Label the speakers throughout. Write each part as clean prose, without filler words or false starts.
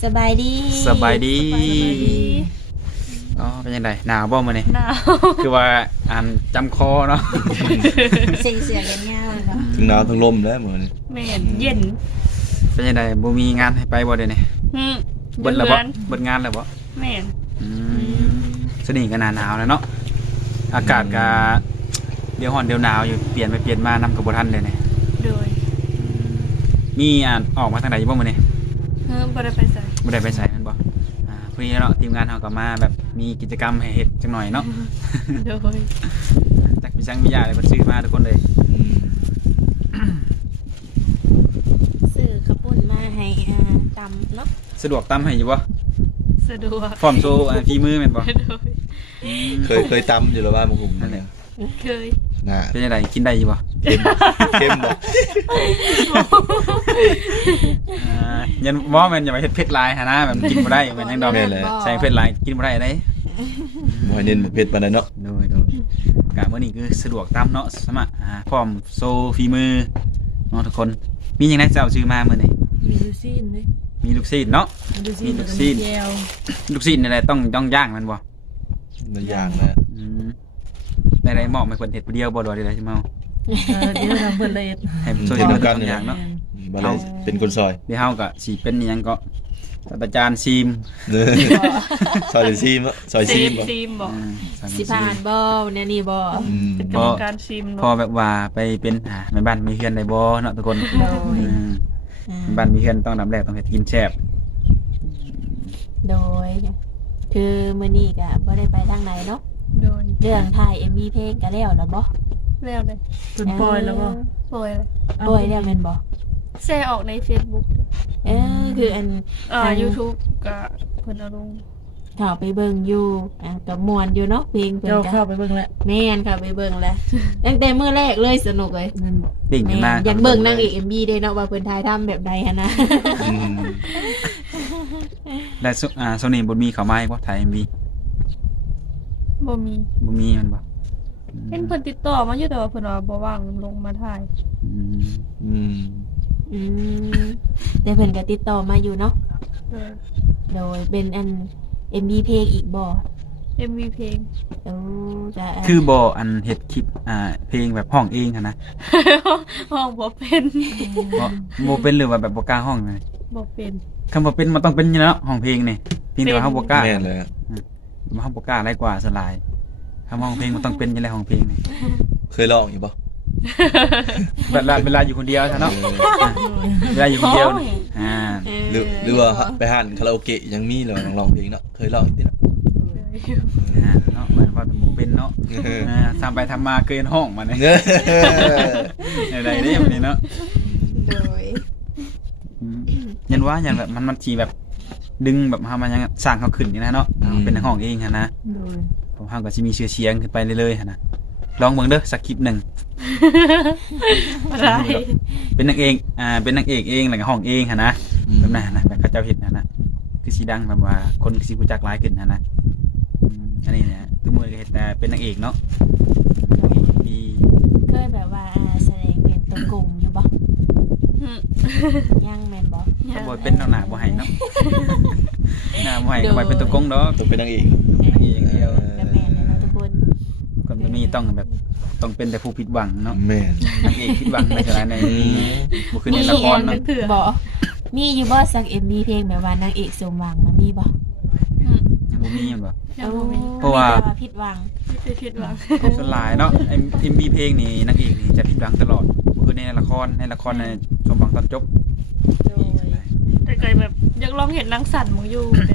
Speaker 1: สบายดี
Speaker 2: สบายดีอ๋อเป็นยังไงหนาวบ่มื้อนี้
Speaker 3: หนาว
Speaker 2: คือว่าจำคอเนาะ
Speaker 1: เสียงเสียงกันยาวเลยเนาะ
Speaker 4: ทั้งหนาวทั้งลมแล้วเหมือน
Speaker 3: แม่นเย็น
Speaker 2: เป็นยังไงบ่มีงานให้ไปบ่เดี๋ยวนี้
Speaker 3: อืม
Speaker 2: เบิดแล้วบ่เบิดงานแล้วบ่
Speaker 3: แม่น
Speaker 2: สนี่ก็หนาวแล้วเนาะอากาศก็เดี๋ยวร้อนเดี๋ยวหนาวอยู่เปลี่ยนไปเปลี่ยนมานำกับบ่ทันเลยเนี่ย
Speaker 3: โดย
Speaker 2: มีออกมาทางใดอยู่บ่มื้อนี้
Speaker 3: บ่ได้ไปใส่
Speaker 2: บ่ได้ไปไสแม่นบ่พอดีเนาะทีมงานเฮาก็มาแบบมีกิจกรรมให้เฮ็ดจังหน่อยเนาะ
Speaker 3: โดย
Speaker 2: จักมีจังมียาอะไรเพิ่นซื้อมาทุกคนเลย
Speaker 1: ซื้อข้าวปุ้นมาให้ตำเนาะ
Speaker 2: สะดวกตำให้อยู่บ่
Speaker 3: สะดวก
Speaker 2: พร้อมโชว์ฝีมือแม่นบ่
Speaker 3: โดย
Speaker 4: เคยตำอยู่แล้วว่าผม
Speaker 2: นั่นแหละ
Speaker 3: เคย
Speaker 4: น่ะ
Speaker 2: เป็นยังไงกินได้อยู่บ่
Speaker 4: เข้มบ่
Speaker 2: ยันว่ามันอย่าไปเฮ็ดเผ็ดหลายหานะแบบกินบ่ได้มันยังดอกใส่เผ็ดหลายกินบ่ได้เด้
Speaker 4: บ่ให้เน้นเผ็ดปานนั้นเนาะ
Speaker 2: โดยกะมื้อนี้คือสะดวกตามเนาะสมะพร้อมโซฝีมือเนาะทุกคนมีหยังไงเจ้าชื่อมามื้อนี้
Speaker 5: มีลูซีนเลย
Speaker 2: มีลูกซีนเนาะ
Speaker 5: มีลูซีน
Speaker 2: มีลูกซีน
Speaker 5: แก้ว
Speaker 2: ลูกซีนนี่แหละต้องย่างมันบ่
Speaker 4: ในอย่างนะ
Speaker 2: ได้เหมาะให้เพิ่นเฮ็ดผู้เดียวบ่ดอกได้สิเมา
Speaker 5: เดี๋ยวทำเพิ่นเลย
Speaker 2: ให้เพิ่นช่วยเฮ็ดต้องอย่างเนาะ
Speaker 4: บ่เลยเป็นคนซอย
Speaker 2: เดี๋ยวเฮาก็สิเป็นอิหยังก็ศาสตราจารย์ซีม
Speaker 4: ซอยซีมซอยซีมบ่
Speaker 3: ซีมบอก
Speaker 1: สิผ่านบ่เนี่ยนี่บ่
Speaker 3: เป็นกรรมการซีม
Speaker 2: พอ
Speaker 3: เนาะ
Speaker 2: แบบว่าไปเป็นแม่บ้านมีเฮือนได้บ่เนาะทุกคนแม่บ้านมีเฮือนต้องนำแรกต้องเฮ็ดกินแซ่บ
Speaker 1: โดย คือมื้อนี้ก็บ่ได้ไปทางไหนเนาะ
Speaker 3: โดย
Speaker 1: เรื่องถ่าย MV เพลงก็แล้วล่ะบ่
Speaker 3: แล้วเลย
Speaker 5: เพิ่นปล่อยแล้วบ่
Speaker 3: ปล่อยเลย
Speaker 1: ปล่อยแล้วแม่นบ่
Speaker 3: แชร์ออกใน Facebook
Speaker 1: คืออัน
Speaker 3: YouTube ก็เพิ่นเอาลง
Speaker 1: เข้าไปเบิ่งอยู่ก็ม่วนอยู่เนาะเพลงเพิ่น
Speaker 5: เจ้า
Speaker 1: ก็
Speaker 5: เข้าไปเบิ่งแล้ว
Speaker 1: แม่นค่ะไปเบิ่งแล้วตั้งแต่มื้อแรกเลยสนุกเลย
Speaker 5: นั่นบ่
Speaker 2: ดิ่ง
Speaker 1: แม่
Speaker 2: ขึ้นมาน
Speaker 1: อยากเบิ่งนางเอก MV ด้วยเนาะว่าเพิ่นถ่ายทำแบบใดหั่นนะ
Speaker 2: และโซนี่บ่มีเข้ามาให้บ่ถ่าย MV
Speaker 3: บ่มี
Speaker 2: บ่มีมันบ่
Speaker 3: เห็นเพิ่นติดต่อมาอยู่แต่ว่าเพิ่นว่าบ่ว่างลงมาถ่าย
Speaker 4: อืม
Speaker 1: อืมแต่เพิ่นก็ติดต่อมาอยู่เนาะ
Speaker 3: โดย
Speaker 1: โดยเป็นอัน MV เพลงอีกบ่
Speaker 3: MV เพลง
Speaker 1: โอ้จะ
Speaker 2: คือบ่เฮ็ดคลิปเพลงแบบห้องเองหั่นนะ
Speaker 3: ห้องบ่เป็น
Speaker 2: บ่เป็นหรือว่าแบบบ่กล้าห้องเลย
Speaker 3: บ่เป็น
Speaker 2: คำว่าเป็นมันต้องเป็นอยู่แล้วห้องเพลงนี่เพียงแต่ว่าเฮาบ่กล้า
Speaker 4: แม่นเลย
Speaker 2: เฮาบ่กล้าหลายกว่าสลายคำว่าห้องเพลงมันต้องเป็นอยู่แล้วห้องเพลงนี่
Speaker 4: เคยลองอยู่บ่
Speaker 2: เวลาอยู่คนเดียวซะเนาะเวลาอยู่คนเดียวนี่
Speaker 4: หรือว่าไปหานคาราโอเกะยังมีเลยลองเพลงเนาะเคยลองอีกติเนาะ
Speaker 2: เนาะเหมือนว่าบ่เป็นเนาะทำไปทำมาเกินห้องมาเนี่ยอะไรนี่วันนี้เนาะ
Speaker 1: โดย
Speaker 2: ยันว่ายันแบบมันทีแบบดึงแบบเฮามันยังสร้างเขาขึ้นนี่นะเนาะเป็นห้องเองฮะนะ
Speaker 5: โดย
Speaker 2: ผมเฮาก็สิมีชื่อเสียงขึ้นไปเรื่อยๆฮะนะลองเบิ่งเด้อสักคลิปหนึง
Speaker 3: บ่ได้
Speaker 2: เป็นนางเอกเป็นนางเอกเองแล้วก็ห้องเองฮะนะแบบนั้นนะแบบเขาเจ้าเฮ็ดนะคือสิดังแบบว่าคนสิรู้จักหลายขึ้นฮะนะอันนี้เนี่ยทุกมื้อก็เฮ็ดแต่เป็นนางเอกเนาะดี
Speaker 1: เคยแบบว่าแสดงเป็นตัวกงอยู่บ่
Speaker 3: อืม
Speaker 1: ยังแม่นบ่
Speaker 2: ก็บ่เป็นหน้าบ่ให้เนาะหน้าบ่ให้ก็ไปเป็นตัวกงดอก
Speaker 4: ต้องเป็นนางเอก
Speaker 2: นางเอกอย่างเดียว
Speaker 1: ก็แม่นเลยเนาะทุกคน
Speaker 2: ก็มีต้องแบบต้องเป็นแต่ผู้ผิดหวังเนาะ
Speaker 4: แม่น
Speaker 2: นางเอกผิดหวังในขณะในบุคือในละครเนาะ
Speaker 3: เถื่อ
Speaker 1: บ่มีอยู่บ่สัก MV เพลงแบบว่านางเอกสมหวังมันมีบ่
Speaker 2: ยังบ่มีมันบ่
Speaker 3: ยังบ่มี
Speaker 2: เพราะว่า
Speaker 1: มีแต่ผิดหวัง
Speaker 3: ไม่ผิดหวัง
Speaker 2: ส่วนหลายเนาะMV เพลงนี่นางเอกนี่จะผิดหวังตลอดบุคือในละครในสมหวังตอนจบ
Speaker 1: โดย
Speaker 3: แต่เคยแบบอยากลองเห็นนางสั่นมึงอยู่แต่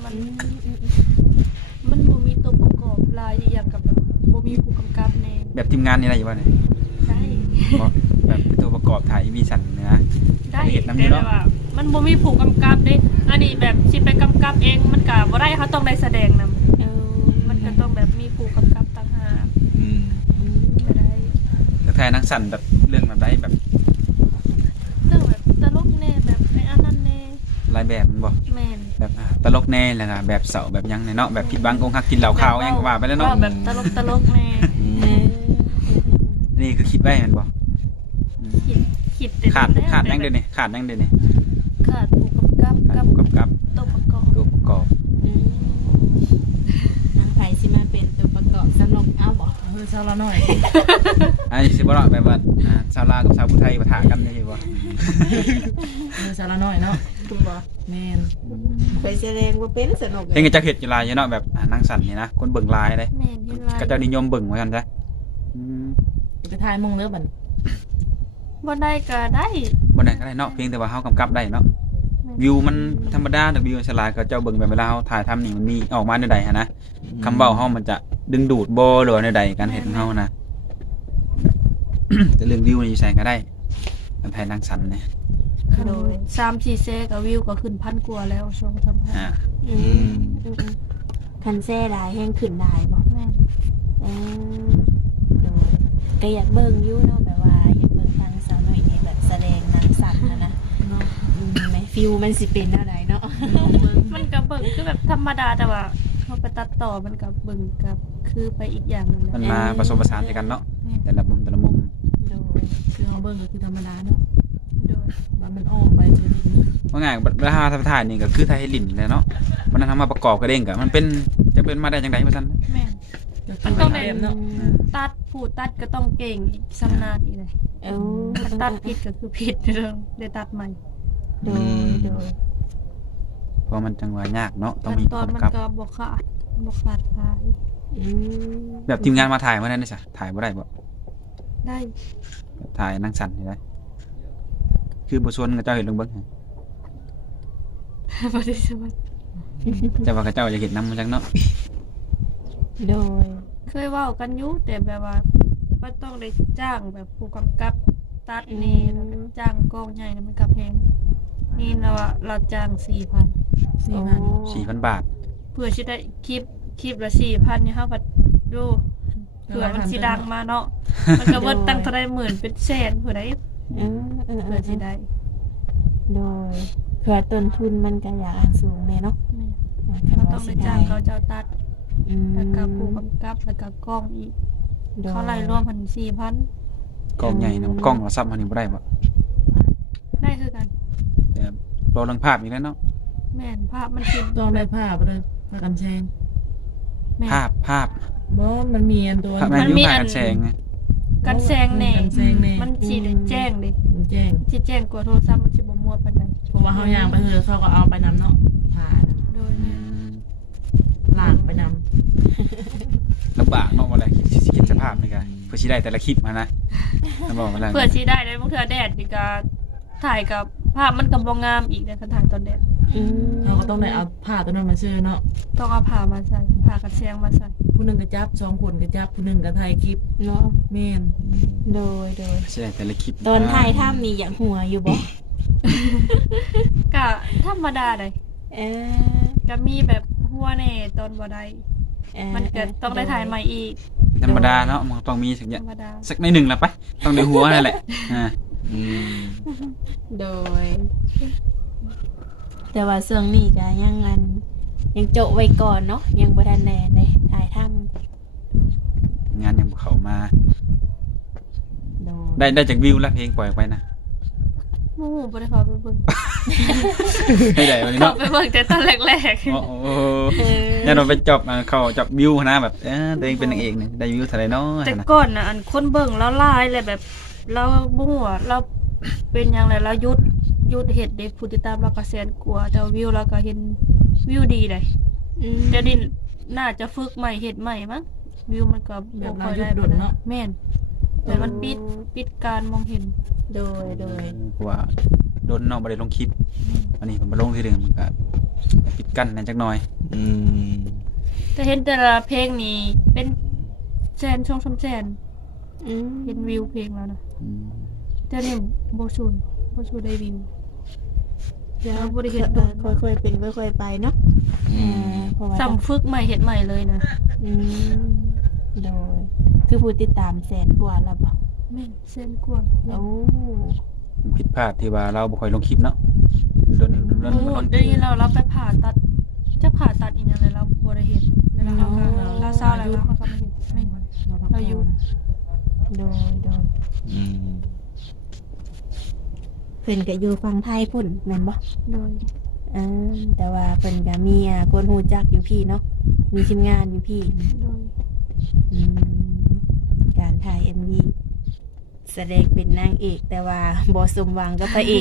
Speaker 3: มันบ่มีตัวประกอบลายอย่างกับแบบบ่มีผู้กำกับแน่
Speaker 2: แบบทีมงานนี่ได้อยู่บ่เนี่ย
Speaker 3: ได้
Speaker 2: แบบเป็นตัวประกอบถ่าย MV สั่นเนื้อ
Speaker 3: ได้
Speaker 2: เห็นน้ำอยู่
Speaker 3: แต่
Speaker 2: เนาะ
Speaker 3: ว่ามันบ่มีผู้กำกับเด้อันนี้แบบสิไปกำกับเองมันก็บ่ได้เขาต้องได้แสดงนำ
Speaker 1: เออ
Speaker 3: มันก็ต้องแบบมีผู้กำกับต่างหาก
Speaker 4: อืม
Speaker 3: ก็ได้
Speaker 2: แล้วถ่ายนังสั่นแบบเรื่องแบบใดแบบ
Speaker 3: เรื่องแบบตลกแน่แบบไอ้อันนั้นแน่
Speaker 2: หลายแบบมันบ่
Speaker 3: แม่น
Speaker 2: แบบตลกแน่แล้วก็แบบเศร้าแบบหยังเนาะแบบผิดหวังอกหักกินเหล้าขาวหยังก็ว่าไปแล้วเนาะ
Speaker 3: แบบตลกแน่
Speaker 1: เออ
Speaker 2: นี่คือคิดไว้แม่นบ่
Speaker 3: คิดแต่
Speaker 2: ขาด
Speaker 3: แน่
Speaker 2: ยังเด้อนี่ขาดยังเด้อนี่
Speaker 3: ขาดผู้กำกับ
Speaker 2: ขาด
Speaker 3: กับ
Speaker 2: ผู้กำกับ
Speaker 5: าวละน้อย
Speaker 2: อันนี้สิบ่เนาะแบบว่าชาวลาวกับชาวพุทธไทยปะทะกันได้สิบ่
Speaker 5: สาวละน้อยเนาะ
Speaker 1: คุณบ่
Speaker 5: แม่น
Speaker 1: ไปแสดงว่าเป็นสนุก
Speaker 2: เพิ่นก็จะเฮ็ดอยู่หลายอยู่เนาะแบบนางสั่นนี่นะคนเบิ่งหลายเด้
Speaker 3: แม่นเฮ็ดหลาย
Speaker 2: ก็เจ้านิยมเบิ่งว่าซั่นซะอืม
Speaker 5: ไปถ่ายมงเด้อบัดนี้
Speaker 3: บ่ได้ก็ได้
Speaker 2: บ่ได้ก็ได้เนาะเพียงแต่ว่าเฮากำกับได้เนาะวิวมันธรรมดาแต่วิวฉลาดก็เจ้าเบิ่งแบบเวลาเฮาถ่ายทำนี่มันมีออกมาในใดหันนะคำเว้าเฮามันจะดึงดูดบ่หรือว่าในใดการเฮ็ดของเฮานะ แต่เรื่องวิวนี่ใส่ก็ได้การถ่ายนางสั่นเนี่ย
Speaker 1: โดย
Speaker 3: 3-4เซก็วิวก็ขึ้นพันกว่าแล้วช่วงสัมภาษณ์
Speaker 2: อ่า
Speaker 1: คันแซ่ได้แห้งขึ้นได้บ่
Speaker 3: แม่น
Speaker 1: โดยก็อยากเบิ่งอยู่เนาะแบบว่าอยากเบิ่งทางสาวน้อยนี่แบบแสดงหนังสั่นนะ
Speaker 5: เนาะ
Speaker 1: แม่ฟิวมันสิเป็นอะไรเนาะ
Speaker 3: มันก็เบิ่งคือแบบธรรมดาแต่ว่าเฮาไปตัดต่อมันก็เบิ่งกับคือไปอีกอย่างหนึง
Speaker 2: มัน
Speaker 3: แหละ
Speaker 2: มาผสมผสานกันเนาะแต่ละมุม
Speaker 1: โดย
Speaker 5: คือเฮาเบิ่งก็คือธรรมดาเนาะ
Speaker 3: โดย
Speaker 5: ว่ามันออกไปคือดิน
Speaker 2: ว่าง่ายเวลาถ่ายนี่ก็คือถ่ายให้ลิ้นเลยเนาะมันทำมาประกอบกันเองก็มันเป็นจะเป็นมาได้จังได๋ว่าซั่น
Speaker 3: แม่น
Speaker 5: มันต้องได้เนาะ
Speaker 3: ตัดผู้ตัดก็ต้องเก่งอีกสำนาญอีกเลย ถ้าตัดผิดก็คือผิดเรื่องได้ตัดใหม่
Speaker 1: โดย
Speaker 2: เพราะมันจังหวะยากเนาะต้อง
Speaker 3: ขั้น
Speaker 2: มี
Speaker 3: ตอนมัน
Speaker 2: กำกับ
Speaker 3: ก็บ่ขาดพาย
Speaker 2: แบบทีมงานมาถ่ายมาได้นี่ซะถ่ายบ่ได้บ่
Speaker 3: ได้
Speaker 2: แบบถ่ายนางสั่นนี่ได้คือบ่ชวนกับเจ้าเฮ็ดเรื่องเบิ่ง
Speaker 3: บ่ได้สมัคร
Speaker 2: แต่ว่ากับเจ้าจะเห็นนำมาจังเนาะ
Speaker 1: โดย
Speaker 3: เคยเว้ากันอยู่แต่แบบว่ามันต้องได้จ้างแบบผู้กำกับตัดนี่แล้วก็จ้างกล้องใหญ่นะมันก็แพงนี่เราจ้าง 4,000
Speaker 2: 4,000 บาท
Speaker 3: เพื่อสิได้คลิปละ 4,000นี่เฮาก็ดูเผื่อมันสิดังมาเนาะมันก็เบิดตั้งเท่าใดหมื่นเป็นแสนผู้ใดเพื่อสิได้
Speaker 1: โดยเผื่อต้นทุนมันก็อยากสูงแม่เนาะ
Speaker 3: เราต้องไปจ้างเขาเจ้าตัดแล้วก็ผู้กำกับแล้วก็กล้องอีกเขาไล่รวมพัน4,000
Speaker 2: กล้องใหญ่นะกล้องเราซับมานี่บ่ได้บ่
Speaker 3: ได้คือกัน
Speaker 2: แต่รอเรื่องภาพอีกแล้วเนาะ
Speaker 3: แม่นภาพมันคิด
Speaker 5: ต้องได้ภาพเลยภาพกันแชง
Speaker 3: แม่น
Speaker 2: ภาพ
Speaker 5: บ่มันมีอันตัว
Speaker 2: ภาพแม่นอยู่ถ่ายกันแสงไง
Speaker 3: กันแซงแน่
Speaker 5: กันแซงแน่
Speaker 3: มันสิได้แจ้งดิ
Speaker 5: มันแจ้ง
Speaker 3: สิแจ้งกว่าโทรศัพท์มันสิบ่มั่วปานใด
Speaker 5: เพราะว่าเฮาย่างไปเฮือเขาก็เอาไปนำเนาะผ่า
Speaker 3: โดยแม่น
Speaker 5: ลากไปนำ
Speaker 2: ลำบากเนาะว่าอะไรคิดสภาพนี่ก็เพื่อสิได้แต่ละคลิปมานะมันบอกว่าอะไร
Speaker 3: เพื่อสิได้บางเทื่อแดดนี่ก็ถ่ายกับภาพมันก็บ่งามอีกเด้อคันถ่ายตอนแดด
Speaker 5: เขาก็ต้องได้เอาผ้าตัวนั้นมาซื้อเนาะ
Speaker 3: ต้องเอาผ้ามาใส่ผ้ากันแซงมาใส่
Speaker 5: ผู้หนึงก็จับ2คนก็จับผู้หนึงก็ถ่ายคลิป
Speaker 1: เนาะ
Speaker 5: แม่น
Speaker 1: โดย
Speaker 2: สิได้แต่ละคลิป
Speaker 1: ตอนถ่ายถ้ำนี่อยากหัวอยู่บ่
Speaker 3: ก็ธรรมดาได้
Speaker 1: เออ
Speaker 3: ก็มีแบบหัวแน่ตอนบ่ได้มันก็ต้องได้ถ่ายใหม่อีก
Speaker 2: ธรรมดาเนาะมันต้องมีสักอ
Speaker 3: ธ
Speaker 2: ย่าง
Speaker 3: รรมดา
Speaker 2: สักในหนึ่งละไปต้องได้หัวนั่นแหละ
Speaker 4: อืม
Speaker 1: โดย แต่ว่าช่วงนี้ก็ยังโจะไว้ก่อนเนาะยังบ่ทันแน่เลยถ่ายถ้
Speaker 2: งานยังบ่เข้ามา
Speaker 1: ำโดย
Speaker 2: ได้จากวิวแล้วเพลงปล่อยออกไปนะ
Speaker 3: หมู่บ่ได้เข้าไปเบิ่ง
Speaker 2: ให้ได้วันนี้
Speaker 3: เข้า
Speaker 2: เนาะ
Speaker 3: ไปเบิ่งแต่ตอนแรก
Speaker 2: โอ้โหเนี่ยเราไปจบเข้าจับวิวนะแบบตัวเองเป็นนางเอกเนี่ยได้วิวเท่าไหร่เนาะ
Speaker 3: ๆแต่
Speaker 2: นะ
Speaker 3: ก่อนน่ะอันคนเบิ่งแล้วหลายเลยแบบเราบ่ฮู้ว่าเราเป็นหยังไงเราหยุดเฮ็ดเด็กผู้ติดตามเราก็แสนกว่าแต่วิวเราก็เห็นวิวดีได้เดี๋ยวนี้น่าจะฝึกใหม่เฮ็ดใหม่มั้งวิวมันก็บ่ค่อยได้ปานใดแม่นแต่มันปิดการมองเห็น
Speaker 1: โดย
Speaker 2: เพราะว่าโดนเนาะบ่ได้ลงคลิปอันนี้มันมาลงทีนึงมันก็ปิดกั้นนั่นจักหน่อย
Speaker 4: อืม
Speaker 3: แต่เห็นแต่ละเพลงนี่เป็นแสนช่อง3แสน เห็นวิวเพลงแล้วนะเดี๋ยวนี้บ่ชูได้วิว เราบ่ได้เฮ็ดโดน
Speaker 1: ค่อยๆเป็นค่อยๆไปเนาะเพราะว่า
Speaker 3: ซ้ำฝึกใหม่เฮ็ดใหม่เลยนะ
Speaker 1: โดยคือผู้ติดตามแสนกว่าแล้วบ่
Speaker 3: แม่นแสนกว่า
Speaker 1: โอ้
Speaker 2: ผิดพลาดที่ว่าเราบ่ค่อยลงคลิปเนาะโดน
Speaker 3: โอ้โหเดี๋ยวนี้เราไปผ่าตัดจะผ่าตัดอีหยังเลยเราบ่ได้เฮ็ดแล้วเราเศร้าแล้วเราก็มาเฮ็ดแม่นเราอยู่
Speaker 1: โดย
Speaker 4: อืม
Speaker 1: เพิ่นก็อยู่ฝั่งไทยพุ่นแม่นบ่
Speaker 3: โดย
Speaker 1: แต่ว่าเพิ่นก็มีคนฮู้จักอยู่พี่เนาะมีทีมงานอยู่พี่
Speaker 3: โดย
Speaker 1: อืมการถ่าย MV แสดงเป็นนางเอกแต่ว่าบ่สมหวังกับพระเอก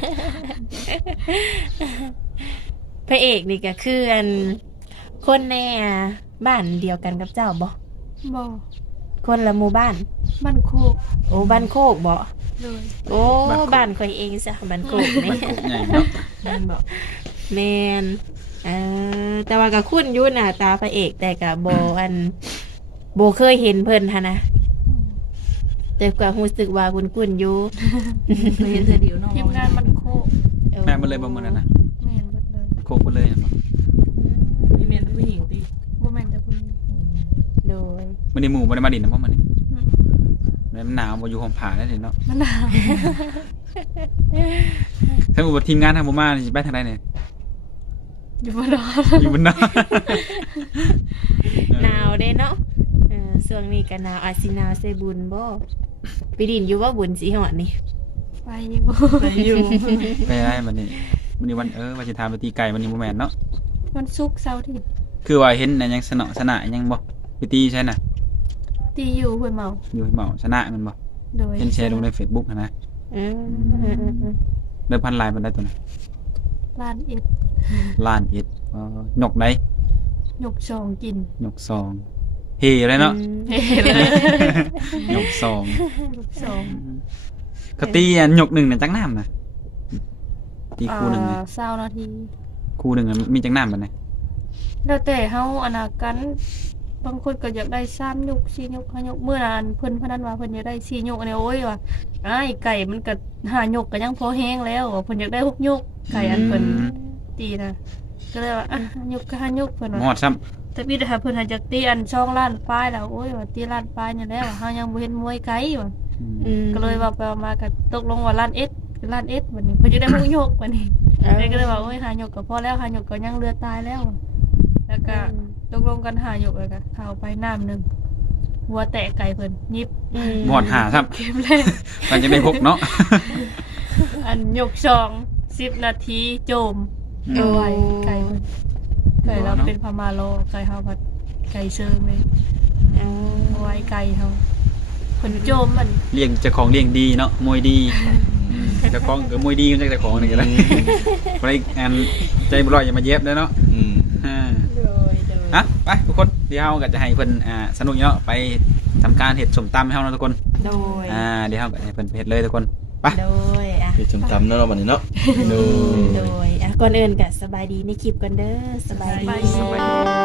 Speaker 1: พระเอกนี่ก็คืออันคนในบ้านเดียวกันกับเจ้าบ่
Speaker 3: บ่
Speaker 1: คนละหมู่บ้าน
Speaker 3: บ้านโคก
Speaker 1: โอ้บ้านโคกบ่
Speaker 3: เลย
Speaker 1: โอ้บ้านข่อยเองซะบ้านโคกนี่
Speaker 2: มันโกใหญ่เนาะ
Speaker 5: แม่นบอก
Speaker 1: แมนแต่ว่าก็คุ้นอยู่หน้าตาพระเอกแต่ก็บ่อันบ่เคยเห็นเพิ่นหั่นนะแต่ก็รู้สึกว่าคุ้นๆอยู่
Speaker 5: เคยเห็นเธอเดียวเนาะ
Speaker 3: ทีมงานบ้านโคก
Speaker 2: แม่มันเลยบ่มื้อนั้นน่ะ
Speaker 3: แม่นเบิดเลย
Speaker 2: โคกบ่เลยบ่
Speaker 5: มีเมียนผู้หญิงติ
Speaker 3: บ่แม่นแต่ผู้หญิง
Speaker 1: โดย
Speaker 2: มื้อนี้หมู่บ่ได้มาดินนำบ่มื้อนี้มันหนาวบ่อยู่ห้องผ้าได้เนาะ
Speaker 3: มันหนาว
Speaker 2: ถ้าบ่ทีมงานทางบ่มานี่สิไปทางใดเนี่ย
Speaker 3: อยู่บ่รอด
Speaker 2: อยู่บนหน้า
Speaker 1: หนาวเด้เนาะช่วงนี้ก็หนาวอาจสิหนาวใส่บุญบ่ไปดินอยู่ว่าบุญสิฮอดนี่
Speaker 3: ไปอยู่
Speaker 5: ไปอยู่
Speaker 2: ไปได้บัดนี้มื้อนี้วันว่าสิถามไปตีไก่วันนี้บ่แม่นเนาะ
Speaker 3: มันศุกร์เสาร์อาทิตย์
Speaker 2: คือว่าเห็นอันยังสนอสนะอันยังบ่ไปตีใช่น่ะ
Speaker 3: ตีอยู่ห้วยเมา
Speaker 2: อยู่ให้เมาชนะมันบ่
Speaker 3: โดย
Speaker 2: เห็นแชร์ลงใน Facebook นะ
Speaker 1: อืม
Speaker 2: เดิมพันลายมันได้ตัวน่ะ
Speaker 3: ร้านเอ็ด
Speaker 2: ล้านเอ็ดหยกไหน
Speaker 3: ยกซองกิน
Speaker 2: หยกซองเฮเลยเนาะ
Speaker 3: เฮ้เลย
Speaker 2: หยกซอง
Speaker 3: ยกซอง
Speaker 2: เขาตีอันหยกหนึ่งน่ะจักน้ำน่ะตีคู่หนึงน่ะ
Speaker 3: 20 นาที
Speaker 2: คู่หนึงน่ะมีจักน้ำบัดนี้
Speaker 3: แล้วแต่เฮาอนากันบางคนก็อยากได้3ยก4ยก5ยกเมื่อนั้นเพิ่นพนันว่าเพิ่นอยากได้4ยกอันนี้โอ้ยว่าอ้ายไก่มันก็5ยกก็ยังพอแห้งแล้วเพิ่นอยากได้6ยกไก่อันเพิ่นตีนะก็เลยว่าอ่ะ5ยกก็5ยกเพิ่น
Speaker 2: หมอ
Speaker 3: ว่า
Speaker 2: ดซ้ำ
Speaker 3: แต่พี่ถ้าเพิ่นหาจากตีอันช่องล้านปลายแล้วโอ้ยว่าตีล้านปลายนี่แล้วเฮายังบ่เห็นมวยไกลว่ะก็เลยว่าไปมาก็ตกลงว่าล้านเอ็ดคือล้านเอ็ดบัดนี้เพิ่นจะได้6ยกบัดนี้เลยก็เลยว่าโอ้ย5ยกก็พอแล้ว5ยกก็ยังเหลือตายแล้ว แล้วก็ตกลงกัน5ยกแล้วก็เข้าไปน้ำหนึงหัวแตะไก่เพิ่นยิบ
Speaker 2: หมอดหาซ้ำ
Speaker 3: เกมแรก
Speaker 2: มันจะได้พกเนาะ
Speaker 3: อันยกสอง10 นาทีโจมเอาไว้ไก่เพิ่นไก่เราเป็นพม่าโลไก่เฮาพัดไก่เชิงเลยเอาไว้ไก่เฮาเพิ่นโจมมัน
Speaker 2: เลี้ยงเจ้าของเลี้ยงดีเนาะมวยดีเจ้าของก็มวยดีมันจักเจ้าของนี่ก็ได้บ่ได้อันใจบ่ร้อยอย่ามาเย็บเด้อเนาะ
Speaker 4: อืม
Speaker 2: อ่ะไปทุกคนเดี๋ยวเราก็จะให้เพิ่นสนุกเนาะไปทำการเฮ็ดสมตำให้เฮาเนาะทุกคน
Speaker 1: โดย
Speaker 2: เดี๋ยวเราก็ให้เพิ่นไปเฮ็ดเลยทุกคนไป
Speaker 1: โดยอ่ะ
Speaker 4: ไปจำตำเนาะบัดนี้เนาะโด
Speaker 1: โดยก่อนอื่นก็สบายดีในคลิปกันเด้อสบายดี
Speaker 3: สบายดี